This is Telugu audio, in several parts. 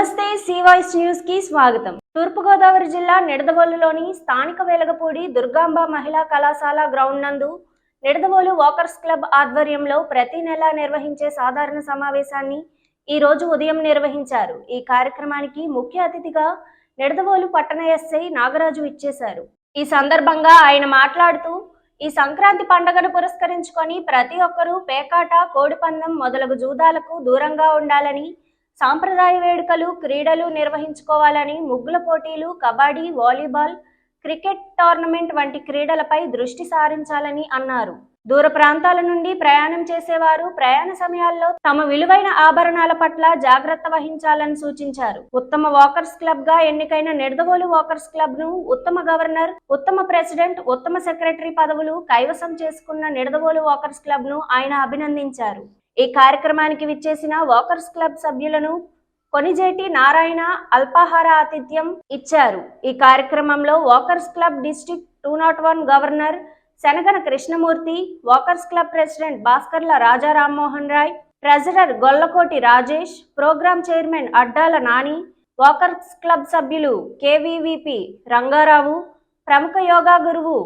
నమస్తే సి వాయిస్ న్యూస్ కి స్వాగతం. తూర్పుగోదావరి జిల్లా నిడదవోలులోని స్థానిక వెలగపూడి దుర్గాంబ మహిళా కళాశాల గ్రౌండ్ నందు నిడదవోలు వాకర్స్ క్లబ్ ఆధ్వర్యంలో ప్రతి నెల నిర్వహించే సాధారణ సమావేశాన్ని ఈ రోజు ఉదయం నిర్వహించారు. ఈ కార్యక్రమానికి ముఖ్య అతిథిగా నిడదవోలు పట్టణ ఎస్ఐ నాగరాజు ఇచ్చేశారు. ఈ సందర్భంగా ఆయన మాట్లాడుతూ ఈ సంక్రాంతి పండుగను పురస్కరించుకొని ప్రతి ఒక్కరూ పేకాట, కోడిపందెం మొదలగు జూదాలకు దూరంగా ఉండాలని, సాంప్రదాయ వేడుకలు, క్రీడలు నిర్వహించుకోవాలని, ముగ్గుల పోటీలు, కబడ్డీ, వాలీబాల్, క్రికెట్ టోర్నమెంట్ వంటి క్రీడలపై దృష్టి సారించాలని అన్నారు. దూర ప్రాంతాల నుండి ప్రయాణం చేసేవారు ప్రయాణ సమయాల్లో తమ విలువైన ఆభరణాల పట్ల జాగ్రత్త వహించాలని సూచించారు. ఉత్తమ వాకర్స్ క్లబ్ గా ఎన్నికైన నిడదవోలు వాకర్స్ క్లబ్ ను ఉత్తమ గవర్నర్, ఉత్తమ ప్రెసిడెంట్, ఉత్తమ సెక్రటరీ పదవులు కైవసం చేసుకున్న నిడదవోలు వాకర్స్ క్లబ్ ను ఆయన అభినందించారు. ఈ కార్యక్రమానికి విచ్చేసిన వాకర్స్ క్లబ్ సభ్యులను కొనిజేటి నారాయణ అల్పాహార ఆతిథ్యం ఇచ్చారు. ఈ కార్యక్రమంలో walkers club district 201 governor Sanagana Krishnamurthy, walkers club president Bhaskarla Raja Rammohan Roy, treasurer Gollakoti Rajesh, programme chairman Addala Nani, walkers club సభ్యులు కేవీవీపీ రంగారావు, ప్రముఖ యోగా గురువు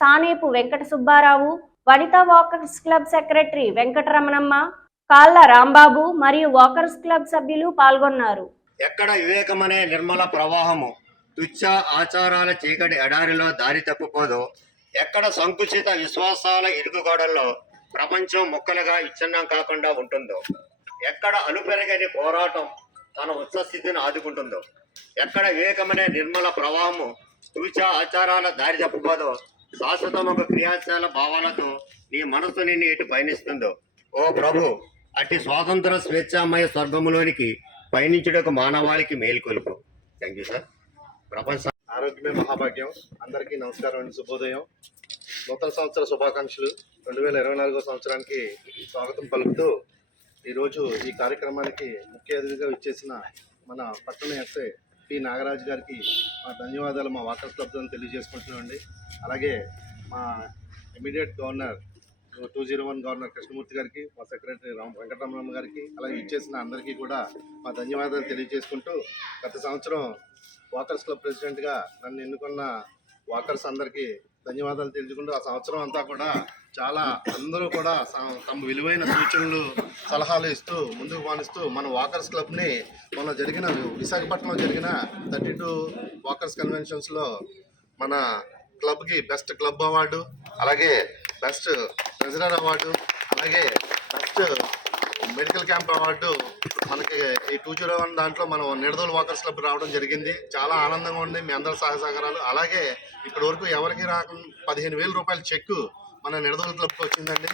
Sanepu Venkata Subbarao, Vanitha walkers club secretary Venkataramanamma, Kalla Rambabu మరియు వాకర్స్ క్లబ్ సభ్యులు పాల్గొన్నారు. ఎక్కడ వివేకమనే నిర్మల ప్రవాహము తుచ్చ ఆచారాల చీకటి ఎడారిలో దారి తప్పుకోదో, ఎక్కడ సంకుచిత విశ్వాసాల ఇరుకుగోడల్లో ప్రపంచం ముక్కలుగా విచ్ఛిన్నం కాకుండా ఉంటుందో, ఎక్కడ అలుపెరగని పోరాటం తన ఉచ్చస్థితిని ఆదుకుంటుందో, ఎక్కడ వివేకమనే నిర్మల ప్రవాహము తుచ్చ ఆచారాల దారి తప్పుకోదో, శాశ్వతమొక క్రియాశీల భావాలతో నీ మనసు నిన్ను ఎటు పయనిస్తుందో, ఓ ప్రభు అట్టి స్వాతంత్ర స్వేచ్ఛామయ స్వర్గములోనికి పయనించుటకు మానవాళికి మేల్కొలుపు. Thank you sir. ప్రపంచ ఆరోగ్యమే మహాభాగ్యం. అందరికీ నమస్కారం అండి, శుభోదయం. నూతన సంవత్సర శుభాకాంక్షలు. 2024 సంవత్సరానికి స్వాగతం పలుకుతూ ఈరోజు ఈ కార్యక్రమానికి ముఖ్య అతిథిగా ఇచ్చేసిన మన పట్టణ ఎస్ఐ పి నాగరాజు గారికి మా ధన్యవాదాలు మా వాకర్స్ క్లబ్ అని తెలియజేసుకుంటున్నామండి. అలాగే మా ఇమీడియట్ గవర్నర్ 201 గవర్నర్ కృష్ణమూర్తి గారికి, మా సెక్రటరీ వెంకటరమణ గారికి, అలాగే ఇచ్చేసిన అందరికీ కూడా మా ధన్యవాదాలు తెలియజేసుకుంటూ, గత సంవత్సరం వాకర్స్ క్లబ్ ప్రెసిడెంట్గా నన్ను ఎన్నుకున్న వాకర్స్ అందరికీ ధన్యవాదాలు తెలుసుకుంటూ, ఆ సంవత్సరం అంతా కూడా చాలా అందరూ కూడా తమ విలువైన సూచనలు, సలహాలు ఇస్తూ ముందుకు పానిస్తూ మన వాకర్స్ క్లబ్ని మొన్న జరిగిన విశాఖపట్నంలో జరిగిన 32 వాకర్స్ కన్వెన్షన్స్లో మన క్లబ్కి బెస్ట్ క్లబ్ అవార్డు, అలాగే బెస్ట్ ట్రెజరర్ అవార్డు, అలాగే బెస్ట్ మెడికల్ క్యాంప్ అవార్డు మనకి ఈ 201 దాంట్లో మనం నిడదవోలు వాకర్స్ క్లబ్ రావడం జరిగింది. చాలా ఆనందంగా ఉంది. మీ అందరి సహాయ సహకారాలు, అలాగే ఇప్పటి వరకు ఎవరికి రాకుండా 15,000 రూపాయల చెక్కు మన నిడదవోలు క్లబ్కి వచ్చిందండి.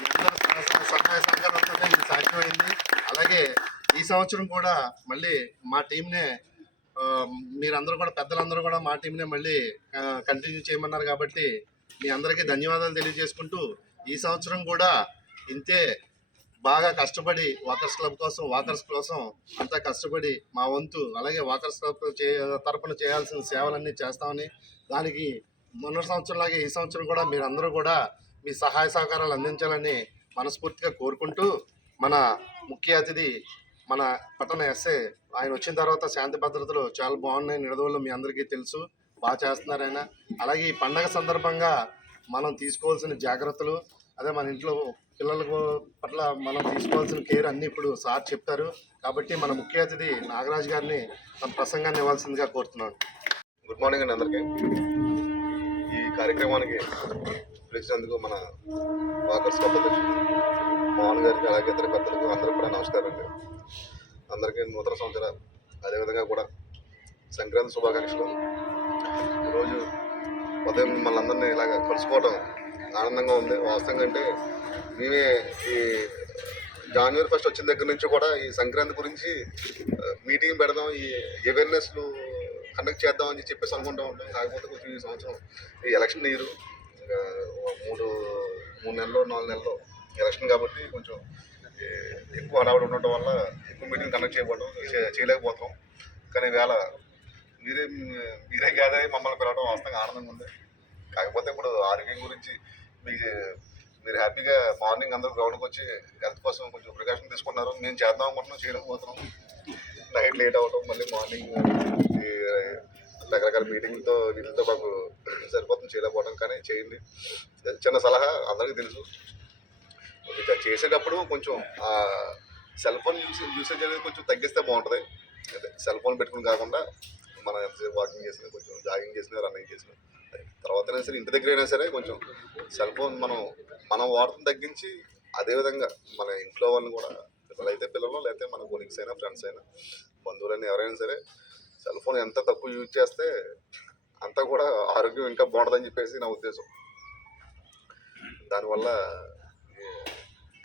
మీ అందరి సహాయ సహకారాలతోనే ఇది సాధ్యమైంది. అలాగే ఈ సంవత్సరం కూడా మళ్ళీ మా టీంనే మీరందరూ కూడా, పెద్దలందరూ కూడా మా టీంనే మళ్ళీ కంటిన్యూ చేయమన్నారు కాబట్టి మీ అందరికీ ధన్యవాదాలు తెలియజేసుకుంటూ, ఈ సంవత్సరం కూడా ఇంతే బాగా కష్టపడి వాకర్స్ క్లబ్ కోసం, వాకర్స్ కోసం అంతా కష్టపడి మా వంతు, అలాగే వాకర్స్ క్లబ్ తరపున చేయాల్సిన సేవలన్నీ చేస్తామని, దానికి మొన్న సంవత్సరంలాగే ఈ సంవత్సరం కూడా మీరందరూ కూడా మీ సహాయ సహకారాలు అందించాలని మనస్ఫూర్తిగా కోరుకుంటూ, మన ముఖ్య అతిథి మన పట్టణ ఎస్ఐ ఆయన వచ్చిన తర్వాత శాంతి భద్రతలు చాలా బాగున్నాయి నిడదవోలులో, మీ అందరికీ తెలుసు, బాగా చేస్తున్నారు ఆయన. అలాగే ఈ పండగ సందర్భంగా మనం తీసుకోవాల్సిన జాగ్రత్తలు, అదే మన ఇంట్లో పిల్లల పట్ల మనం తీసుకోవాల్సిన కేర్ అన్నీ ఇప్పుడు సార్ చెప్తారు. కాబట్టి మన ముఖ్య అతిథి నాగరాజు గారిని తన ప్రసంగాన్ని ఇవ్వాల్సిందిగా కోరుతున్నాను. గుడ్ మార్నింగ్ అండి అందరికీ. ఈ కార్యక్రమానికి పిలిచినందుకు మన వాకర్స్ క్లబ్ అధ్యక్షుడు మోహన్ గారికి, అలాగే ఇతర పెద్దలకు అందరికీ కూడా నమస్కారం అండి. అందరికీ నూతన సంవత్సర, అదేవిధంగా కూడా సంక్రాంతి శుభాకాంక్షలు. ఈరోజు ఉదయం మిమ్మల్ని అందరినీ ఇలాగ కలుసుకోవడం ఆనందంగా ఉంది. వాస్తవంగా అంటే మేమే ఈ జనవరి 1 వచ్చిన దగ్గర నుంచి కూడా ఈ సంక్రాంతి గురించి మీటింగ్ పెడదాం, ఈ అవేర్నెస్లు కండక్ట్ చేద్దాం అని చెప్పేసి అనుకుంటూ ఉంటాం. కాకపోతే కొంచెం ఈ సంవత్సరం ఈ ఎలక్షన్ ఇయర్, 3 నెలలు 4 నెలలు ఎలక్షన్ కాబట్టి కొంచెం ఎక్కువ హడావుడి ఉండటం వల్ల ఎక్కువ మీటింగ్ కండక్ట్ చేయలేకపోతాం. కానీ వేళ మీరే గ్యాదర్ అయ్యి మమ్మల్ని పిలవడం వాస్తవంగా ఆనందంగా ఉంది. కాకపోతే ఇప్పుడు ఆరోగ్యం గురించి మీరు హ్యాపీగా మార్నింగ్ అందరూ గ్రౌండ్కి వచ్చి హెల్త్ కోసం కొంచెం ప్రికాషన్ తీసుకున్నారు. మేము చేద్దాం అనుకుంటున్నాం, చేయలేకపోతున్నాం. నైట్ లేట్ అవ్వడం, మళ్ళీ మార్నింగ్ రకరకాల మీటింగ్తో వీటితో మాకు సరిపోతుంది చేయలేకపోవడం. కానీ చేయండి, చిన్న సలహా అందరికీ తెలుసు. ఇక చేసేటప్పుడు కొంచెం సెల్ ఫోన్ యూసేజ్ అనేది కొంచెం తగ్గిస్తే బాగుంటుంది. అదే సెల్ ఫోన్ పెట్టుకుని కాకుండా మనం ఎంతసేపు వాకింగ్ చేసినా, కొంచెం జాగింగ్ చేసినా, రన్నింగ్ చేసినా, తర్వాతైనా సరే ఇంటి దగ్గర అయినా సరే కొంచెం సెల్ ఫోన్ మనం వాడటం తగ్గించి, అదేవిధంగా మన ఇంట్లో వాళ్ళని కూడా, పిల్లలైతే పిల్లలు, లేకపోతే మన కొలీగ్స్ అయినా, ఫ్రెండ్స్ అయినా, బంధువులైనా ఎవరైనా సరే సెల్ ఫోన్ ఎంత తక్కువ యూజ్ చేస్తే అంతా కూడా ఆరోగ్యం ఇంకా బాగుంటుందని చెప్పేసి నా ఉద్దేశం. దానివల్ల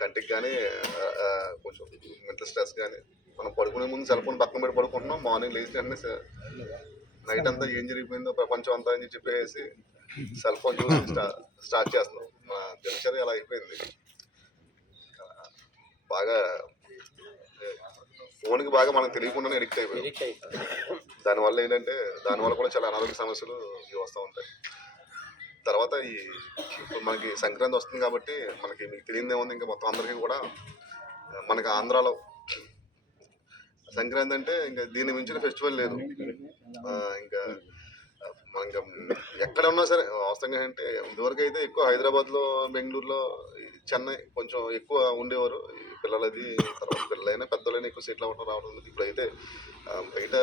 కంటికి కానీ కొంచెం మెంటల్ స్ట్రెస్ కానీ, మనం పడుకునే ముందు సెల్ ఫోన్ పక్కన పెట్టి పడుకుంటున్నాం, మార్నింగ్ లేచిన వెంటనే నైట్ అంతా ఏం జరిగిపోయిందో ప్రపంచం అంతా అని చెప్పేసి సెల్ ఫోన్ చూసి స్టార్ట్ చేస్తున్నాం. మన దినచర్య అలా అయిపోయింది. బాగా ఫోన్కి బాగా మనకు తెలియకుండానే ఎడిక్ట్ అయిపోయింది. దానివల్ల ఏంటంటే దానివల్ల కూడా చాలా అనారోగ్య సమస్యలు వస్తూ ఉంటాయి. తర్వాత ఇప్పుడు మనకి సంక్రాంతి వస్తుంది కాబట్టి మీకు తెలియదే ఉంది, ఇంకా మొత్తం అందరికీ కూడా మనకి ఆంధ్రాలో సంక్రాంతి అంటే ఇంకా దీన్ని మించిన ఫెస్టివల్ లేదు. ఇంకా ఎక్కడ ఉన్నా సరే వాస్తవంగా అంటే ఇదివరకు అయితే ఎక్కువ హైదరాబాద్లో, బెంగళూరులో, చెన్నై కొంచెం ఎక్కువ ఉండేవారు పిల్లలది. తర్వాత పిల్లలైనా పెద్దలైనా ఎక్కువ సెటిల్ అవ్వడం రావడం. ఇప్పుడైతే బయట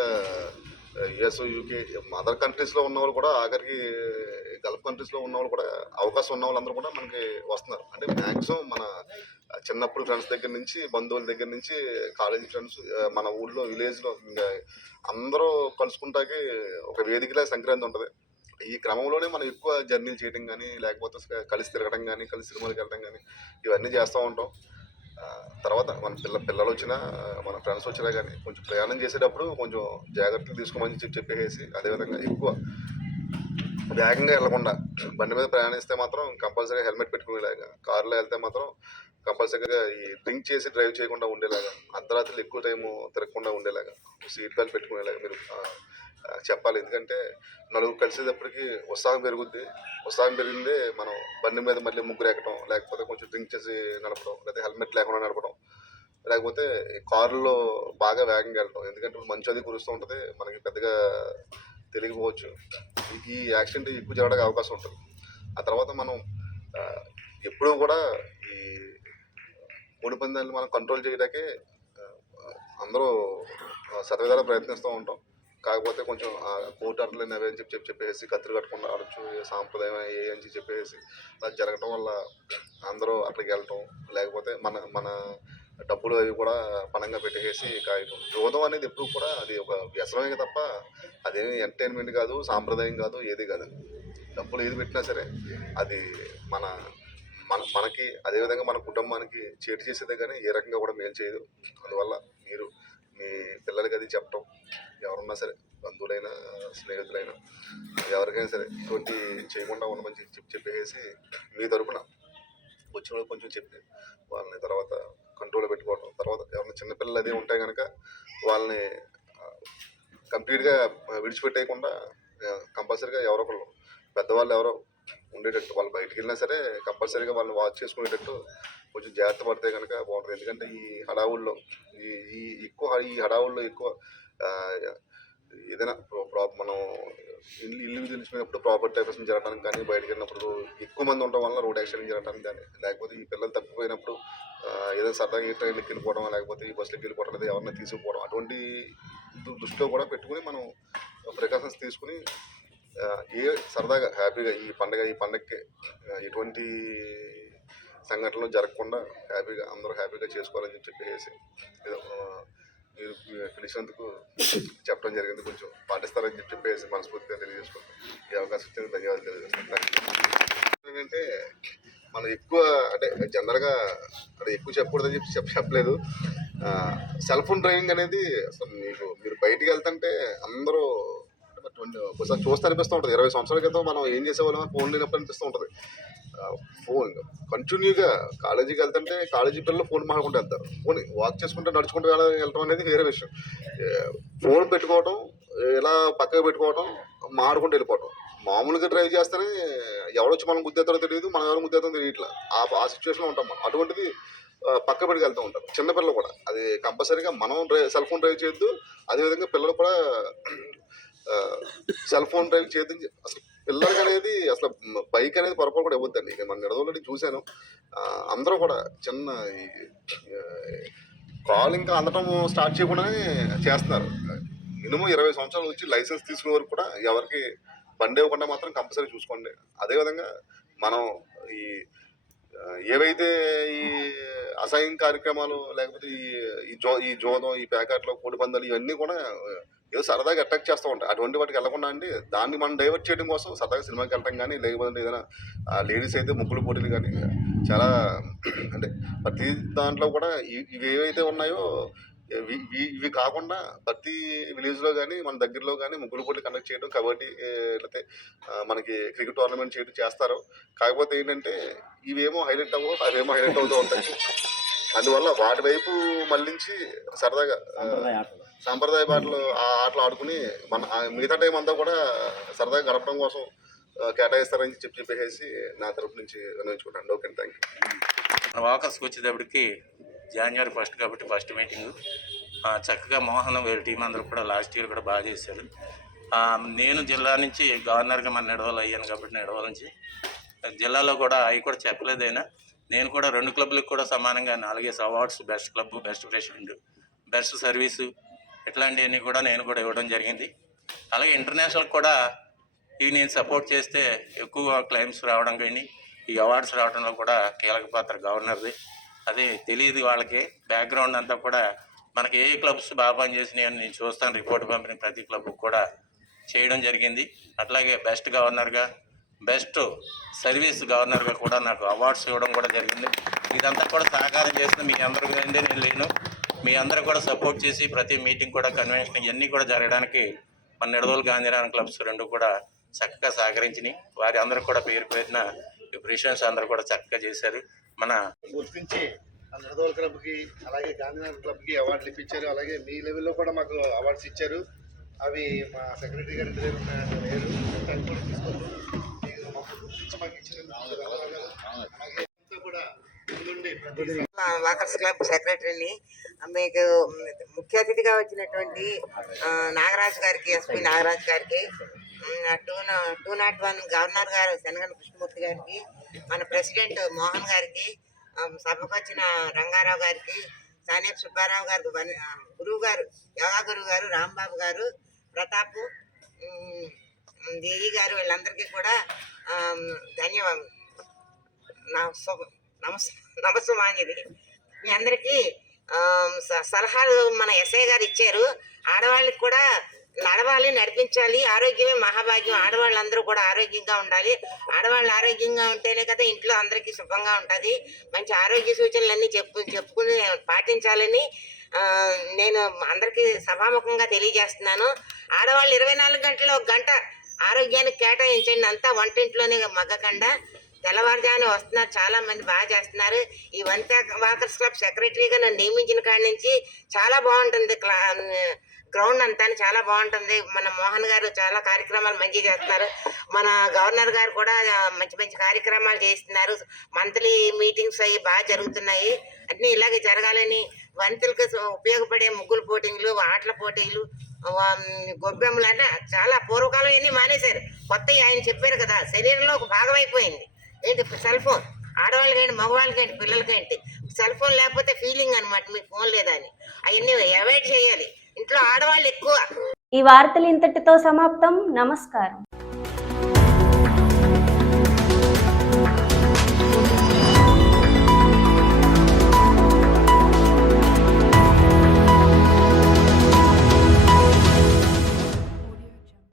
యుఎస్, యూకే, అదర్ కంట్రీస్లో ఉన్నవాళ్ళు కూడా, ఆఖరికి గల్ఫ్ కంట్రీస్లో ఉన్నవాళ్ళు కూడా, అవకాశం ఉన్న వాళ్ళందరూ కూడా మనకి వస్తున్నారు. అంటే మ్యాక్సిమం మన చిన్నప్పుడు ఫ్రెండ్స్ దగ్గర నుంచి, బంధువుల దగ్గర నుంచి, కాలేజీ ఫ్రెండ్స్, మన ఊళ్ళో విలేజ్లో ఇంకా అందరూ కలుసుకుంటాకి ఒక వేదికలా సంక్రాంతి ఉంటుంది. ఈ క్రమంలోనే మనం ఎక్కువ జర్నీలు చేయడం కానీ, లేకపోతే కలిసి తిరగడం కానీ, కలిసి సినిమాలకు వెళ్ళడం కానీ ఇవన్నీ చేస్తూ ఉంటాం. తర్వాత మన పిల్లలు వచ్చినా, మన ఫ్రెండ్స్ వచ్చినా కానీ కొంచెం ప్రయాణం చేసేటప్పుడు కొంచెం జాగ్రత్తలు తీసుకోమని చెప్పేసి, అదేవిధంగా ఎక్కువ వేగంగా వెళ్ళకుండా బండి మీద ప్రయాణిస్తే మాత్రం కంపల్సరీగా హెల్మెట్ పెట్టుకునేలాగా, కారులో వెళ్తే మాత్రం కంపల్సరీగా ఈ డ్రింక్ చేసి డ్రైవ్ చేయకుండా ఉండేలాగా, అర్ధరాత్రులు ఎక్కువ టైము తిరగకుండా ఉండేలాగా, సీట్ బెల్ట్ పెట్టుకునేలాగా మీరు చెప్పాలి. ఎందుకంటే నలుగురు కలిసేటప్పటికి ఉత్సాహం పెరుగుద్ది. ఉత్సాహం పెరిగిందే మనం బండి మీద మళ్ళీ ముగ్గురు ఎక్కడం, లేకపోతే కొంచెం డ్రింక్ చేసి నడపడం, లేకపోతే హెల్మెట్ లేకుండా నడపడం, లేకపోతే కారులో బాగా వేగంగా వెళ్ళడం. ఎందుకంటే మంచు అది కురుస్తూ ఉంటుంది, మనకి పెద్దగా తెలియకపోవచ్చు. ఈ యాక్సిడెంట్ ఎక్కువ జరగడానికి అవకాశం ఉంటుంది. ఆ తర్వాత మనం ఎప్పుడూ కూడా ఈ కోడి పందాలను మనం కంట్రోల్ చేయడానికే అందరూ సర్వదా ప్రయత్నిస్తూ ఉంటాం. కాకపోతే కొంచెం కోర్టు అర్డర్లు అవి అని చెప్పేసి కత్తిరి కట్టకుండా ఆడచ్చు, సాంప్రదాయం ఏ అని చెప్పేసి అలా జరగడం వల్ల అందరూ అక్కడికి వెళ్ళటం, లేకపోతే మన డబ్బులు అవి కూడా పణంగా పెట్టేసి కాయటం. జూదం అనేది ఎప్పుడు కూడా అది ఒక వ్యసనమే తప్ప అదేమి ఎంటర్టైన్మెంట్ కాదు, సాంప్రదాయం కాదు, ఏది కాదు. డబ్బులు ఏది పెట్టినా సరే అది మనకి, అదేవిధంగా మన కుటుంబానికి చేటు చేసేదే కానీ ఏ రకంగా కూడా మేలు చేయదు. అందువల్ల మీరు మీ పిల్లలకి అది చెప్పటం, ఎవరున్నా సరే బంధువులైనా, స్నేహితులైనా, ఎవరికైనా సరే ఇటువంటి చేయకుండా ఉండమని చెప్పేసి మీ తరపున వచ్చిన వాళ్ళు కొంచెం చెప్పి వాళ్ళని తర్వాత కంట్రోల్లో పెట్టుకోవడం. తర్వాత ఎవరైనా చిన్నపిల్లలు అదే ఉంటాయి కనుక వాళ్ళని కంప్లీట్గా విడిచిపెట్టేయకుండా కంపల్సరీగా ఎవరో ఒకళ్ళు పెద్దవాళ్ళు ఎవరో ఉండేటట్టు, వాళ్ళు బయటికి వెళ్ళినా సరే కంపల్సరీగా వాళ్ళని వాచ్ చేసుకునేటట్టు కొంచెం జాగ్రత్త పడితే కనుక బాగుంటుంది. ఎందుకంటే ఈ హడావుల్లో ఈ హడావుల్లో ఎక్కువ ఏదైనా మనం ఇల్లు తెలిసిపోయినప్పుడు ప్రాపర్టీ టైప్స్ జరగడానికి కానీ, బయటకు వెళ్ళినప్పుడు ఎక్కువ మంది ఉండడం వల్ల రోడ్ యాక్సిడెంట్ జరగడానికి కానీ, లేకపోతే ఈ పిల్లలు తప్పిపోయినప్పుడు ఏదో సరదాగా ట్రైన్కి వెళ్ళిపోవడం, లేకపోతే ఈ బస్సులకు వెళ్ళిపోవడం, లేదా ఎవరైనా తీసుకుపోవడం, అటువంటి దృష్టిలో కూడా పెట్టుకుని మనం ప్రికాషన్స్ తీసుకుని సరదాగా హ్యాపీగా ఈ పండగకి ఎటువంటి సంఘటనలు జరగకుండా అందరూ హ్యాపీగా చేసుకోవాలని చెప్పేసి మీరు పిలిచినందుకు చెప్పడం జరిగింది. కొంచెం పాటిస్తారని చెప్పేసి మనస్ఫూర్తిగా తెలియజేసుకుంటాం. ఈ అవకాశం ఇచ్చిన ధన్యవాదాలు తెలియజేస్తాం. ఏంటంటే మనం ఎక్కువ అంటే జనరల్గా అంటే ఎక్కువ చెప్పకూడదని చెప్పలేదు. సెల్ ఫోన్ డ్రైవింగ్ అనేది అసలు మీరు బయటికి వెళ్తుంటే అందరూ ఒకసారి చూస్తే అనిపిస్తూ ఉంటుంది. 20 సంవత్సరాల క్రితం మనం ఏం చేసేవాళ్ళం, ఫోన్ లేనప్పుడు అనిపిస్తూ ఉంటుంది. ఫోన్ కంటిన్యూగా కాలేజీకి వెళ్తుంటే కాలేజీ పిల్లలు ఫోన్ మాట్లాడుకుంటూ వెళ్తారు. ఫోన్ వాక్ చేసుకుంటూ నడుచుకుంటూ వెళ్ళటం అనేది వేరే విషయం. ఫోన్ పెట్టుకోవటం, ఇలా పక్కకు పెట్టుకోవటం, మాడుకుంటూ వెళ్ళిపోవటం. మామూలుగా డ్రైవ్ చేస్తేనే ఎవడొచ్చి మనం గుద్దేస్తారో తెలియదు, మనం ఎవరు గుద్దేస్తారో తెలియట్లా. ఆ సిచ్యువేషన్లో ఉంటాం మనం. అటువంటిది పక్కబడికి వెళ్తూ ఉంటారు. చిన్నపిల్లలు కూడా అది కంపల్సరీగా మనం సెల్ ఫోన్ డ్రైవ్ చేయొద్దు. అదేవిధంగా పిల్లలు కూడా సెల్ ఫోన్ డ్రైవ్ చేయొద్దు. అసలు పిల్లలకి అనేది అసలు బైక్ అనేది పొరపాటు కూడా ఇవ్వద్దండి. ఇక మన నిడదవోలో చూశాను, అందరూ కూడా చిన్న కాల్ ఇంకా అందటం స్టార్ట్ చేయకుండానే చేస్తున్నారు. మినిమం 20 సంవత్సరాలు వచ్చి లైసెన్స్ తీసుకునే వరకు కూడా ఎవరికి బండి ఇవ్వకుండా మాత్రం కంపల్సరీ చూసుకోండి. అదేవిధంగా మనం ఈ ఏవైతే ఈ అసహ్యం కార్యక్రమాలు లేకపోతే ఈ జోదం, ఈ ప్యాకెట్లు, కోడి పందాలు ఇవన్నీ కూడా ఏదో సరదాగా అటాక్ చేస్తూ ఉంటాయి. అటువంటి వాటికి వెళ్ళకుండా అండి దాన్ని మనం డైవర్ట్ చేయడం కోసం సరదాగా సినిమాకి వెళ్ళటం కానీ, లేకపోతే ఏదైనా లేడీస్ అయితే ముగ్గులు పోటీలు కానీ చాలా అంటే ప్రతి దాంట్లో కూడా ఇవి ఏవైతే ఉన్నాయో ఇవి కాకుండా ప్రతి విలేజ్లో కానీ మన దగ్గరలో కానీ ముగ్గులు పోటీలు కండక్ట్ చేయడం, కబడ్డీ లేకపోతే మనకి క్రికెట్ టోర్నమెంట్ చేయడం చేస్తారు. కాకపోతే ఏంటంటే ఇవేమో హైలైట్ అవ్వవు, అవేమో హైలైట్ అవుతూ ఉంటాయి. అందువల్ల వాటి వైపు మళ్ళించి సరదాగా సాంప్రదాయ ఆటలు ఆడుకుని మన మిగతా టైం అంతా కూడా సరదాగా గడపడం కోసం కేటాయిస్తారని చెప్పేసి నా తరపు నుంచి వినియోగించుకుంటాను. Okay, thank you. వాకర్స్కి వచ్చేటప్పటికి January 1 కాబట్టి ఫస్ట్ మీటింగ్ చక్కగా మోహన్ వీళ్ళ టీం అందరూ కూడా లాస్ట్ ఇయర్ కూడా బాగా చేశారు. నేను జిల్లా నుంచి గవర్నర్గా మన నిడదవోలు అయ్యాను కాబట్టి నిడదవోలు నుంచి జిల్లాలో కూడా అవి కూడా చెప్పలేదైనా నేను కూడా 2 క్లబ్లకు కూడా సమానంగా 4 awards, best club, best president, best service ఇట్లాంటివన్నీ కూడా నేను కూడా ఇవ్వడం జరిగింది. అలాగే ఇంటర్నేషనల్ కూడా ఇవి నేను సపోర్ట్ చేస్తే ఎక్కువ క్లైమ్స్ రావడం కానీ ఈ అవార్డ్స్ రావడంలో కూడా కీలక పాత్ర గవర్నర్ది. అది తెలియదు వాళ్ళకి. బ్యాక్గ్రౌండ్ అంతా కూడా మనకి ఏ క్లబ్స్ బాగా పనిచేసినాయి అని నేను చూస్తాను. రిపోర్ట్ పంపిణీ ప్రతి క్లబ్కి కూడా చేయడం జరిగింది. అట్లాగే బెస్ట్ గవర్నర్గా, బెస్ట్ సర్వీస్ గవర్నర్గా కూడా నాకు అవార్డ్స్ ఇవ్వడం కూడా జరిగింది. ఇదంతా కూడా సహకారం చేసిన మీ అందరూ అంటే నేను లేను. మీ అందరూ కూడా సపోర్ట్ చేసి ప్రతి మీటింగ్ కూడా కన్వెన్షన్ ఇవన్నీ కూడా జరగడానికి మన నిడదవోలు గాంధీనగర్ క్లబ్స్ 2 కూడా చక్కగా సహకరించినాయి. వారి అందరూ కూడా పేరు పేరున ప్రిషన్స్ అందరూ కూడా చక్కగా చేశారు. మన గుర్తించి నిడదవోలు క్లబ్కి అలాగే గాంధీనగర్ క్లబ్కి అవార్డులు ఇప్పించారు. అలాగే మీ లెవెల్లో కూడా మాకు అవార్డ్స్ ఇచ్చారు. అవి మా సెక్రటరీ గారి ఇంటి దగ్గర లేరు, దాన్ని కూడా తీసుకోవాలి. మాకు ఇచ్చినందుకు అలాగే కూడా వాకర్స్ క్లబ్ సెక్రటరీని. మీకు ముఖ్య అతిథిగా వచ్చినటువంటి నాగరాజు గారికి, ఎస్పీ నాగరాజు గారికి, 201 గవర్నర్ గారు శనగన కృష్ణమూర్తి గారికి, మన ప్రెసిడెంట్ మోహన్ గారికి, సభకు వచ్చిన రంగారావు గారికి, సానేపు సుబ్బారావు గారికి, గురువు గారు, యోగా గురువు గారు, రాంబాబు గారు, ప్రతాప్, దేవి గారు, వీళ్ళందరికీ కూడా ధన్యవాదాలు. నమస్మాంజలి. మీ అందరికీ సలహాలు మన ఎస్ఐ గారు ఇచ్చారు. ఆడవాళ్ళకి కూడా నడవాలి, నడిపించాలి. ఆరోగ్యమే మహాభాగ్యం. ఆడవాళ్ళందరూ కూడా ఆరోగ్యంగా ఉండాలి. ఆడవాళ్ళు ఆరోగ్యంగా ఉంటేనే కదా ఇంట్లో అందరికీ శుభంగా ఉంటుంది. మంచి ఆరోగ్య సూచనలన్నీ చెప్పుకుని పాటించాలని నేను అందరికీ సభాముఖంగా తెలియజేస్తున్నాను. ఆడవాళ్ళు 24 గంటల్లో 1 గంట ఆరోగ్యానికి కేటాయించండి. అంతా వంటింట్లోనే మగ్గకుండా తెల్లవారుజామున వస్తున్నారు. చాలా మంది బాగా చేస్తున్నారు. ఈ వాకర్స్ క్లబ్ సెక్రటరీగా నన్ను నియమించిన కాడి నుంచి చాలా బాగుంటుంది. గ్రౌండ్ అంతా చాలా బాగుంటుంది. మన మోహన్ గారు చాలా కార్యక్రమాలు మంచిగా చేస్తున్నారు. మన గవర్నర్ గారు కూడా మంచి మంచి కార్యక్రమాలు చేస్తున్నారు. మంత్లీ మీటింగ్స్ అవి బాగా జరుగుతున్నాయి. అన్నీ ఇలాగే జరగాలని, వంతులకు ఉపయోగపడే ముగ్గులు పోటీలు, ఆటల పోటీలు, గొబ్బెమ్మలు అంటే చాలా పూర్వకాలం అన్నీ మానేశారు. కొత్త ఆయన చెప్పారు కదా, శరీరంలో ఒక భాగం అయిపోయింది. ఏంటి సెల్ ఫోన్, ఆడవాళ్ళకేంటి, మగవాళ్ళకేంటి, పిల్లలకేంటి సెల్ ఫోన్ లేకపోతే ఫీలింగ్ అనమాట, మీకు ఫోన్ లేదా అని. అవన్నీ అవాయిడ్ చేయాలి. ఇంట్లో ఆడవాళ్ళు ఎక్కువ. ఈ వార్తలు ఇంతటితో సమాప్తం. నమస్కారం.